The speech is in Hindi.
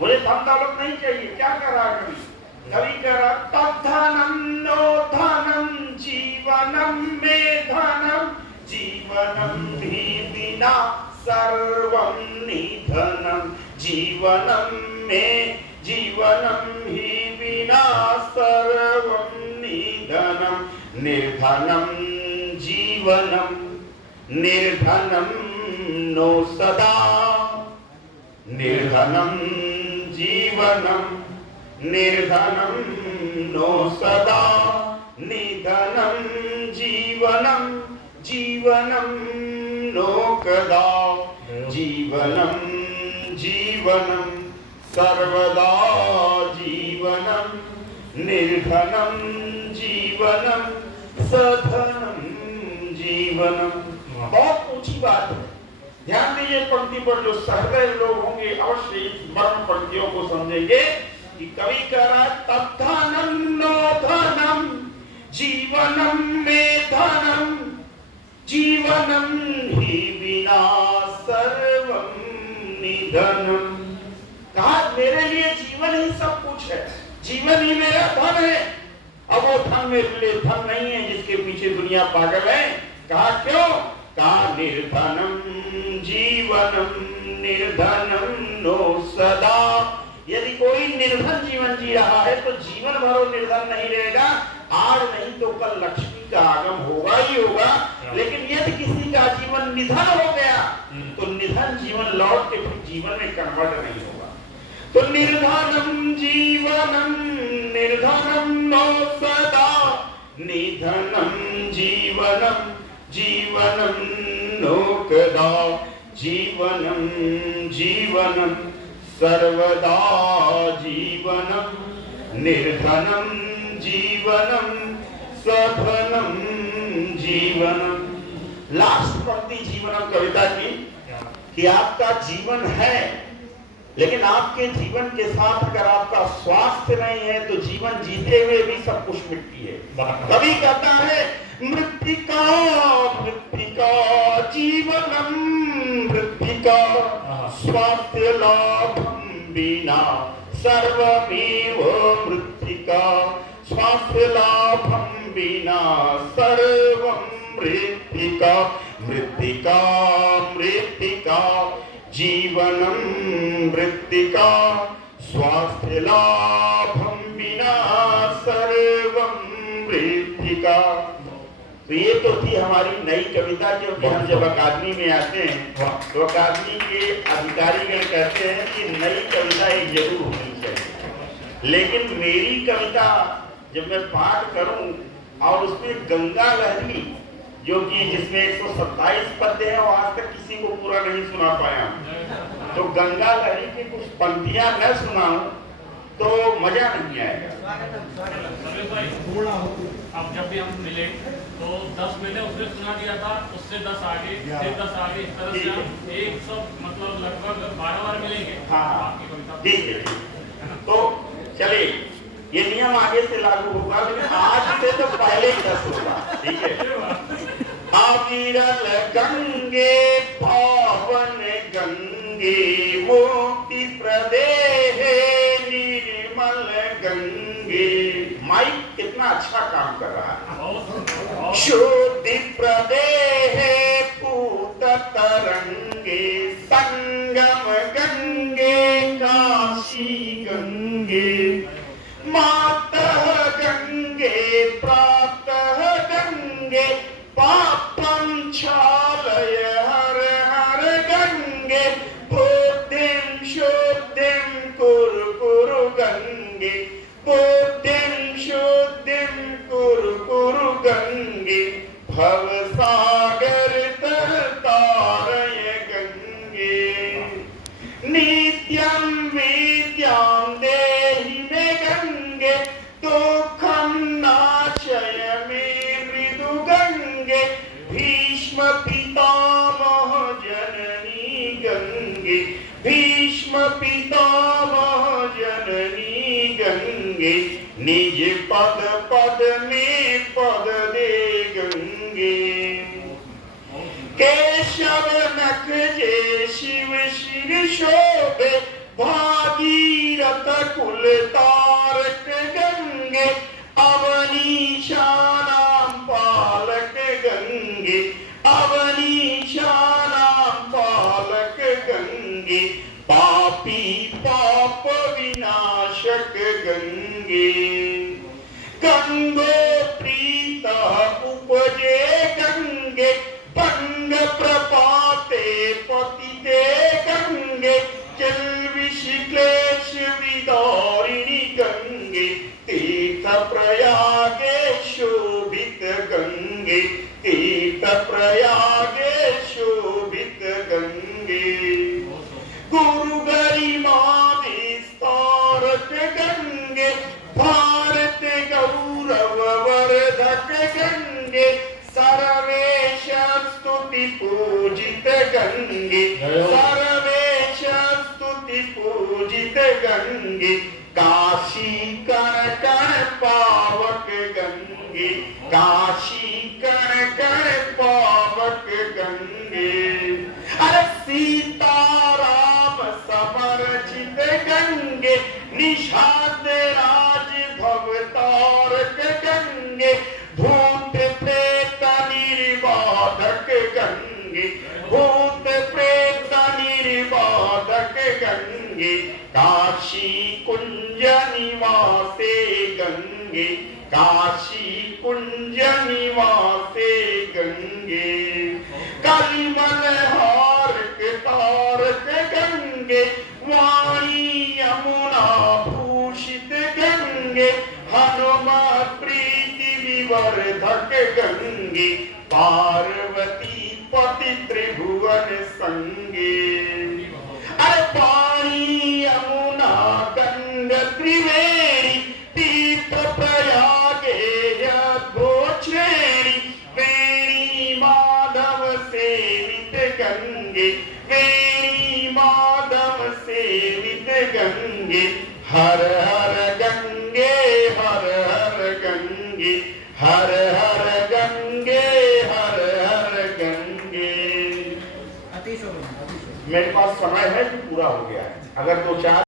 मुझे धन दौलत नहीं चाहिए। क्या कह रहा कवि? कवि कह रहा तद्धनम नो धनम जीवनम में धनम जीवनम भी बिना सर्वं निधनम जीवनम में जीवनम ही बिना सर्वं निधनम निर्धनम जीवनम निर्धनम नो सदा निर्धनम जीवनम निर्धनम नो सदा निधनम जीवनम जीवनम नो कदा जीवनम जीवनम सर्वदा जीवनम निर्धनम जीवनम सधनम जीवनम। बहुत ऊंची बात है। ध्यान दीजिए पंक्ति पर। जो सहृदय लोग होंगे अवश्य इस मर्म पंक्तियों को समझेंगे कि कवि कह रहा है तद्धनम नो धनम जीवनम में धनम जीवनम ही बिना सर्वं निधनम। कहा मेरे लिए जीवन ही सब कुछ है, जीवन ही मेरा धन है। अब वो धन मेरे लिए धन नहीं है जिसके पीछे दुनिया पागल है। कहा क्यों? कहा निर्धनम जीवनम निर्धनम नो सदा। यदि कोई निर्धन जीवन जी रहा है तो जीवन भर निर्धन नहीं रहेगा। आज नहीं तो कल लक्ष्मी का आगमन होगा ही होगा। लेकिन यदि किसी का जीवन निधन हो गया तो निधन जीवन लौट के फिर जीवन में कन्वर्ट नहीं होगा। तो निर्धनम जीवनम निर्धनम नो सदा निधनम जीवनम जीवनम नो कदा जीवनम जीवनम सर्वदा जीवनम निर्धनम जीवनम सधनम जीवनम। लास्ट पंक्ति जीवनम कविता की कि आपका जीवन है लेकिन आपके जीवन के साथ अगर आपका स्वास्थ्य नहीं है तो जीवन जीते हुए भी सब कुछ मिट्टी है। कवि कहता है मृत्तिका मृत्तिका जीवनम मृत्तिका स्वास्थ्य लाभम बिना सर्वमेव मृत्तिका स्वास्थ्य लाभम बिना सर्वं मृत्तिका मृत्तिका मृत्तिका जीवनम मृत्तिका स्वास्थ्य लाभम बिना सर्वं मृत्तिका। तो ये तो थी हमारी नई कविता। क्योंकि हम जब अकादमी में आते हैं तो अकादमी के अधिकारीगण कहते हैं कि नई कविता एक जरूर होनी चाहिए। लेकिन मेरी कविता जब मैं पाठ करूं और उसमें गंगा लहरी जो कि जिसमें 127 पद्य है और आज तक किसी को पूरा नहीं सुना पाया, तो गंगा लहरी की कुछ पंक्तियां न सुनाऊं तो मजा नहीं आएगा। अब जब भी हम मिले तो 10 मैंने उसने सुना दिया था, उससे 10 आगे फिर 10 आगे, इस तरह से हम एक सब मतलब लगभग 12 बार मिलेंगे। आपकी कविता ठीक है। तो चलिए ये नियम आगे से लागू होगा लेकिन आज से तो पहले ही 10 होगा। ठीक है। अविरल गंगे पावन गंगे मुक्ति प्रदे निर्मल गंगे। माइक कितना अच्छा काम कर रहा है। शुद्धि प्रदे पूत तरंगे संगम गंगे काशी गंगे मातः गंगे प्रातः गंगे पापं क्षालय हर हर गंगे बुद्धिं शुद्धिं कुरु कुरु गंगे बुद्धिं शुद्धिं कुरु कुरु गंगे भव सागर तरतारय गंगे नित्यं विद्यां देहि मे गंगे दुःखं नाशय मे मृदु गंगे भीष्म पितामह जननी गंगे भीष्म पितामह जननी गंगे निज पद पद में पद दे गंगे केशव नख जे शिव शिर शोभे भागी तारक गंगे अवनीशानां पालक गंगे अवनीशानां पालक गंगे पापी पाप विनाशक गंगे गंगो प्रीतः उपजे गंगे भंग प्रपाते पतिते गंगे किल्बिष क्लेश विदारिणी गंगे तीर्थ प्रयागे शोभित गंगे तीर्थ प्रयागे शोभित गंगे गुरु गरिमा विस्तारक गंगे भारत गौरव वर्धक गंगे सर्वेश स्तुति पूजित गंगे सर्वेश स्तुति पूजित गंगे काशी कण कण पावक गंगे काशी कण कण पावक गंगे अरे सीताराम समर्चित गंगे निषाद राज भवतारक गंगे भूत प्रेत निर्बाधक गंगे भूत प्रेत निर्बाधक गंगे काशी कुंज निवासे गंगे काशी कुंज निवासे गंगे कलिमल हारक तारक गंगे वाणी यमुना भूषित गंगे हनुमत प्रीति विवर्धक गंगे पार्वती पति त्रिभुवन संगे अरे पानी यमुना गंगा त्रिवेणी तीर्थ प्रयागे यद्भोश्रेणी वेणी माधव सेवित गंगे वेणी माधव सेवित गंगे हर हर गंगे हर हर गंगे हर हर गंगे हर हर गंगे। मेरे पास समय है जो पूरा हो गया है, अगर 2-4